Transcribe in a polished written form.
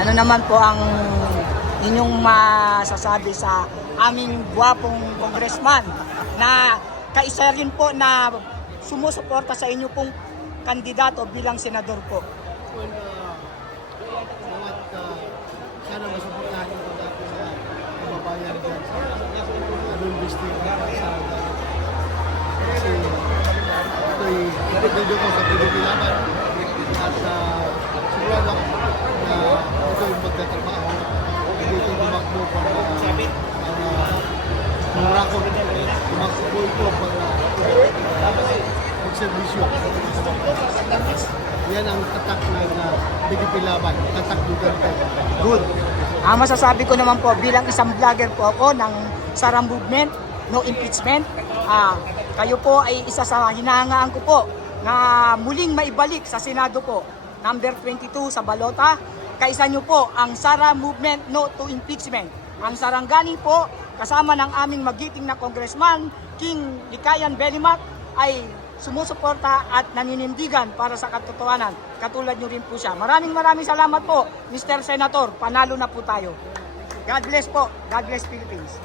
Ano naman po ang inyong masasabi sa aming guwapong congressman na kaisa rin po na sumusuporta sa inyo pong kandidato bilang senador po? Well, sana masuportahan yung pag-ako sa kababayan dyan sa Alon District kasi ito'y ipagdido ko sa pinipilaban at sigurado ako na ito'y magtatrabaho ito'y tumakbo para murako tumakbo ito para magservisyo. Yan ang tatak ng pinipilaban, tatak Duterte. Good. Masasabi ko naman po bilang isang vlogger po ako ng Sara Movement, No Impeachment. Kayo po ay isa sa hinahangaan ko po na muling maibalik sa Senado po. Number 22 sa balota. Kaisa nyo po ang Sara Movement, No to Impeachment. Ang Sarangani po, kasama ng aming magiting na Congressman, King Likayan Belimac, ay sumusuporta at naninindigan para sa katotohanan. Katulad nyo rin po siya. Maraming salamat po, Mr. Senator. Panalo na po tayo. God bless po. God bless Philippines.